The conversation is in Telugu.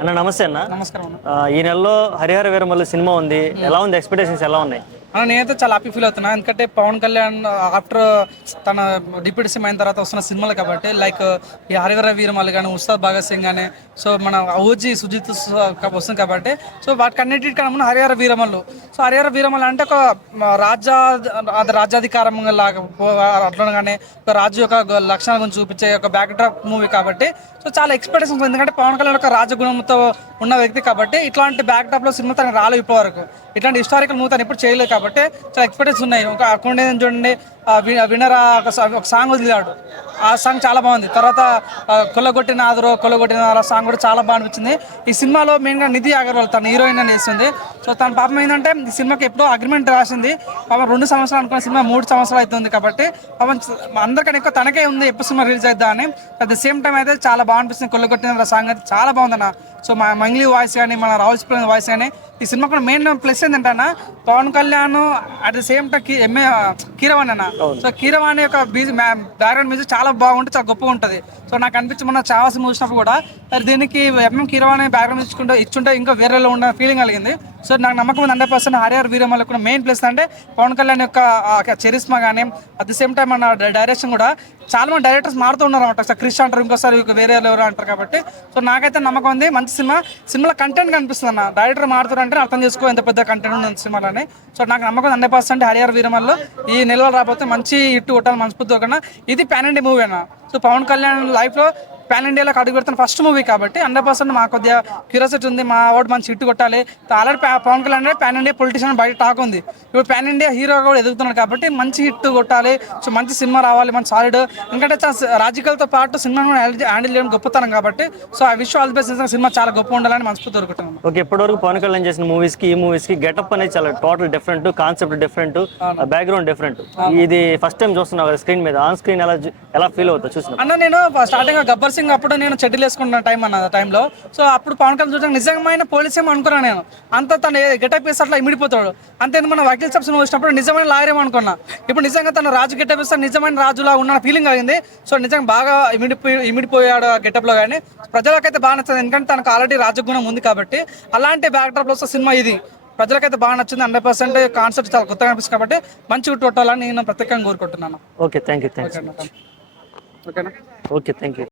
అన్న నమస్తే అన్న. నమస్కారం అన్న. ఈ నెలలో హరిహర వీరమల్లు సినిమా ఉంది, ఎలా ఉంది? ఎక్స్పెక్టేషన్స్ ఎలా ఉన్నాయి? నేనైతే చాలా హ్యాపీ ఫీల్ అవుతున్నా, ఎందుకంటే పవన్ కళ్యాణ్ ఆఫ్టర్ తన డిప్యూటీ సీఎం అయిన తర్వాత వస్తున్న సినిమాలు కాబట్టి, లైక్ ఈ హరిహర వీరమల్లు కానీ, ఉస్తాద్ భగత్ సింగ్ కానీ, సో మన ఓజీ సుజిత్ వస్తుంది కాబట్టి, సో వాటికి అన్నిటికన్నా ముందు హరిహర వీరమల్లు. సో హరిహర వీరమల్లు అంటే ఒక రాజ్యాధికారం లాగా అట్లా కానీ ఒక రాజు యొక్క లక్షణాల గురించి చూపించే ఒక బ్యాక్ డ్రాప్ మూవీ కాబట్టి, సో చాలా ఎక్స్పెక్టేషన్స్, ఎందుకంటే పవన్ కళ్యాణ్ ఒక రాజగుణంతో ఉన్న వ్యక్తి కాబట్టి ఇట్లాంటి బ్యాక్ డ్రాప్ లో సినిమా తనకు రాలేదు ఇప్పటివరకు. ఇట్లాంటి హిస్టారికల్ మూవీ తను ఎప్పుడు చేయలేదు కాబట్టి చాలా ఎక్స్పెక్టేషన్స్ ఉన్నాయి. ఒక అకౌంట్ చూడండి, వినరా ఒక సాంగ్ వదిలాడు, ఆ సాంగ్ చాలా బాగుంది. తర్వాత కొల్లగొట్టిన ఆ సాంగ్ కూడా చాలా బాగా అనిపించింది. ఈ సినిమాలో మెయిన్గా నిధి అగర్వాల్ తన హీరోయిన్ అని వేస్తుంది. సో తన పాపం ఏంటంటే ఈ సినిమాకి ఎప్పుడో అగ్రిమెంట్ రాసింది, పాపం 2 సంవత్సరాలు అనుకున్న సినిమా 3 సంవత్సరాలు అవుతుంది కాబట్టి పాపం అందరికన్నా ఎక్కువ తనకే ఉంది ఎప్పుడు సినిమా రిలీజ్ అవుతా అని. అట్ ద సేమ్ టైం అయితే చాలా బాగా అనిపిస్తుంది. కొల్లగొట్టిన సాంగ్ అయితే చాలా బాగుందన్న. సో మా మంగ్లీ వాయిస్ కానీ, మన రాహుల్ స్ప్రింగ్ వాయిస్ కానీ, ఈ సినిమా కూడా మెయిన్ ప్లస్ ఏంటంటే అన్న, Pawan Kalyan at the same time Keeravani అన్న. సో కీరవాణి యొక్క బ్యాక్గ్రౌండ్ మ్యూజిక్ చాలా బాగుంటుంది, చాలా గొప్పగా ఉంటుంది. సో నాకు అనిపించి మొన్న చాలా సినిమా చూసినప్పుడు కూడా దీనికి కీరవాణి బ్యాక్గ్రౌండ్ మ్యూజిక్ ఇచ్చుంటే ఇంకా వేరేలో ఉన్న ఫీలింగ్ కలిగింది. సో నాకు నమ్మకం ఉంది 100% హరిహర వీరమల్లు కూడా మెయిన్ ప్లేస్ అంటే పవన్ కళ్యాణ్ యొక్క చరిస్మా కానీ, అట్ ది సేమ్ టైం మన డైరెక్షన్ కూడా చాలా మంది డైరెక్టర్స్ మారుతూ ఉన్నారు అనమాట. క్రిష్ అంటారు, ఇంకోసారి వేరే ఎవరు అంటారు కాబట్టి, సో నాకైతే నమ్మకం ఉంది మంచి సినిమాలో కంటెంట్ కనిపిస్తుంది అన్న. డైరెక్టర్ మారుతారు అంటే అర్థం చేసుకో ఎంత పెద్ద కంటెంట్ ఉంది సినిమాలని. సో నాకు నమ్మకం 100% హరిహర వీరమల్లు ఈ నెలలో రాబోతే మంచి హిట్ కొట్టాలి మనస్ఫూర్తిగా కన్నా. ఇది పాన్ ఇండియా మూవీ అన్న. సో పవన్ కళ్యాణ్ లైఫ్లో పాన్ ఇండియాలోకి అడుగు పెడుతున్న ఫస్ట్ మూవీ కాబట్టి 100% మా కొద్దిగా క్యూరియాసిటీ ఉంది, మా వాడు మంచి హిట్ కొట్టాలి. ఆల్రెడీ పవన్ కళ్యాణ్ అంటే పాన్ ఇండియా పొలిటీషియన్ బయట టాక్ ఉంది, ఇప్పుడు పాన్ ఇండియా హీరో కూడా ఎదుగుతున్నాడు కాబట్టి మంచి హిట్ కొట్టాలి. సో మంచి సినిమా రావాలి, మంచి సాలిడ్. ఎందుకంటే రాజకీయాలతో పాటు సినిమాను హ్యాండిల్ చేయడం గొప్పతనం కాబట్టి, సో ఆ విషయం ఆల్ ది బెస్ట్. సినిమా చాలా గొప్ప ఉండాలని మనస్ఫూర్తి కోరుకుంటున్నాను. ఓకే, ఇప్పటివరకు పవన్ కళ్యాణ్ చేసిన మూవీస్కి ఈ మూవీస్కి గెటప్ అనేది చాలా total different, concept different, background different. ఇది ఫస్ట్ టైం చూస్తున్నావు కదా స్క్రీన్ మీద, ఆన్ స్క్రీన్ ఎలా ఫీల్ అవుతా చూసిన అన్న? నేను స్టార్టింగ్ గబ్బర్ సింగ్ అప్పుడు నేను చెడ్డీలు వేసుకుంటున్న టైం అన్న టైంలో, సో అప్పుడు పవన్ కళ్యాణ్ చూసాక నిజమైన పోలీస్ ఏమో అనుకున్నాను నేను. అంత తను గెటప్ వేస్తే అట్లా ఇమిడిపోతాడు అంతే. మన వకీల్ సాబ్ సినిమా వచ్చినప్పుడు నిజమైన లాయర్ ఏమో అనుకున్నా, ఇప్పుడు నిజంగా తను రాజు గెటప్ వేస్తే నిజమైన రాజులా ఉన్న ఫీలింగ్ కలిగింది. సో నిజంగా బాగా ఇమిడిపోయాడు గెటప్ లో. కానీ ప్రజలకైతే బాగా నచ్చింది, ఎందుకంటే తనకు ఆల్రెడీ రాజగుణం ఉంది కాబట్టి. అలాంటి బ్యాక్ డ్రాప్ లో సినిమా ఇది ప్రజలకైతే బాగా నచ్చింది. 100% కాన్సెప్ట్ చాలా కొత్తగా అనిపిస్తుంది కాబట్టి మంచి హిట్ కొట్టాలని నేను ప్రత్యేకంగా కోరుకుంటున్నాను. Okay, thank you. ఓకేనా? Okay, thank you.